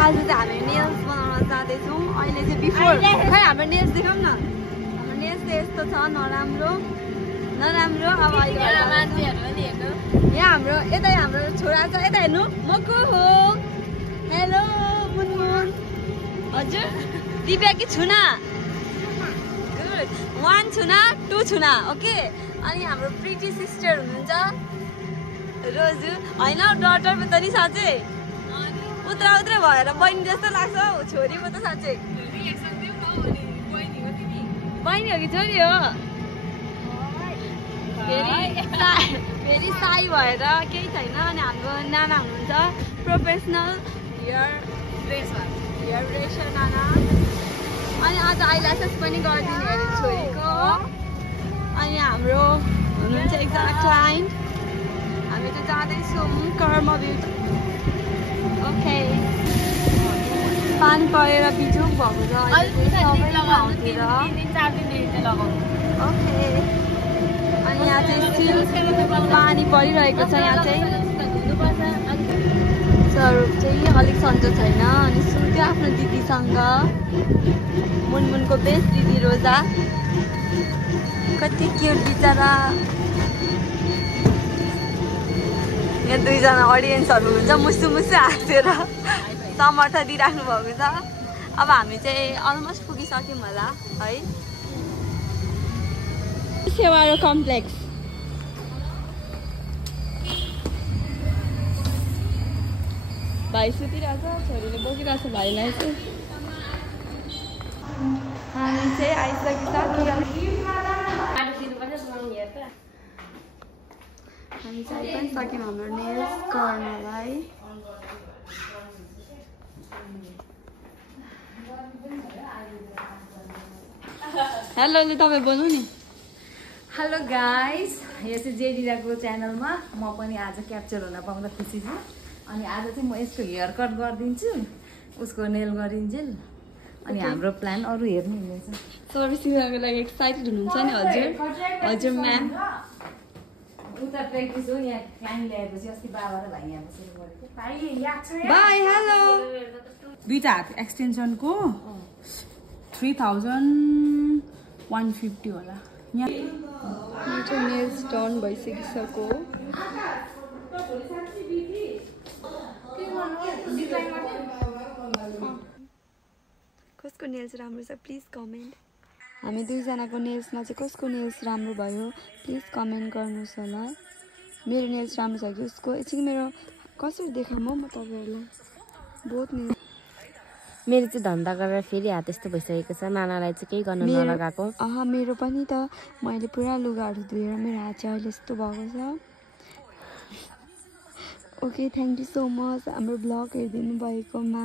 आज चाहिँ हामी नेल्स बनाउन जाँदैछौँ। अहिले चाहिँ बिफोर खै हाम्रो नेल्स देखाउँ न। हाम्रो नेल्स चाहिँ यस्तो छ, नराम्रो नराम्रो। अब अहिले यहाँ हाम्रो यतै हाम्रो छोरा छ, यता हेर्नु म को हो। हेलो मुनमुन। हजुर दिव्या कि छुना? 1 छुना 2 छुना। ओके। अनि हाम्रो प्रिटी सिस्टर हुनुहुन्छ रोजु। होइन डटर पो त नि साँच्चै उत्रा उत्रा भएर बहिनी जस्तो लाग्छ हौ। छोरी पो त साँच्चै। बहिनी हो कि छोरी हो? फेरि साई भएर केही छैन। अनि हाम्रो नाना हुनुहुन्छ प्रोफेसनल हेयर ड्रेसर नाना। अनि आज आइल्यासेस पनि गरिदिने अरे छोरीको। अनि हाम्रो हुनुहुन्छ एकजना क्लाइन्ट। हामी चाहिँ जाँदैछौँ कर्म ब्युटी। ओके। पानी परेर बिजोग भएको छ ठाउँतिर। ओके। अनि यहाँ चाहिँ स्टिल पानी परिरहेको छ। यहाँ चाहिँ स्वरूप चाहिँ अलिक सन्चो छैन। अनि सुत्यो आफ्नो दिदीसँग। मुनमुनको बेस्ट दिदी रोजा। कति क्युट बिचरा। यहाँ 2 जना अडियन्सहरू हुन्छ मुसु मुसु हाँसेर समर्थ दिइराख्नु भएको छ। अब हामी चाहिँ अलमोस्ट पुगिसक्यौँ होला है। सेवारो कम्प्लेक्स। भाइ सुतिरहेछ, छोरीले बोकिरहेछ भाइलाई चाहिँ। हामी चाहिँ आइसकिसक्यौँ। हामी चाहिँ पनि सक्यौँ हाम्रो नेल्स गर्नलाई। हेलो ल तपाईँ बोल्नु नि। हेलो गाइस, यो चाहिँ जेडिराको च्यानलमा म पनि आज क्याप्चर हुन पाउँदा खुसी छु। अनि आज चाहिँ म यसको हेयर कट गरिदिन्छु, उसको नेल गरिन्जेल। अनि हाम्रो प्लान अरू हेर्नु हुनेछ। सर्भिस दिनको लागि एक्साइटेड हुनुहुन्छ नि हजुर? हजुर म्याम। उता प्र्याक्टिस हो। यहाँ क्लाइन्ट ल्याएपछि अस्ति बाबा र भाइ यहाँ बसेर गरेको। Bye hello. 2टा हात एक्सटेन्सनको 3150 होला। यहाँ मेरो नेल्स डन भइसकिसक्यो। कसको नेल्स राम्रो छ प्लिज कमेन्ट। हामी 2 जनाको नेल्समा चाहिँ कसको नेल्स राम्रो भयो प्लिज कमेन्ट गर्नुहोस् होला। मेरो नेल्स राम्रो छ कि उसको? एकछिन मेरो कसरी देखाऊँ म तपाईँहरूलाई? बहुत नेल्स मेरो चाहिँ धन्दा गरेर फेरि हात यस्तो भइसकेको छ। नानालाई चाहिँ केही गर्न नलगाएको। मेरो पनि त मैले पुरा लुगाहरू धोएर मेरो हात चाहिँ अहिले यस्तो भएको छ। Okay thank you so much हाम्रो ब्लग हेरिदिनु भएकोमा।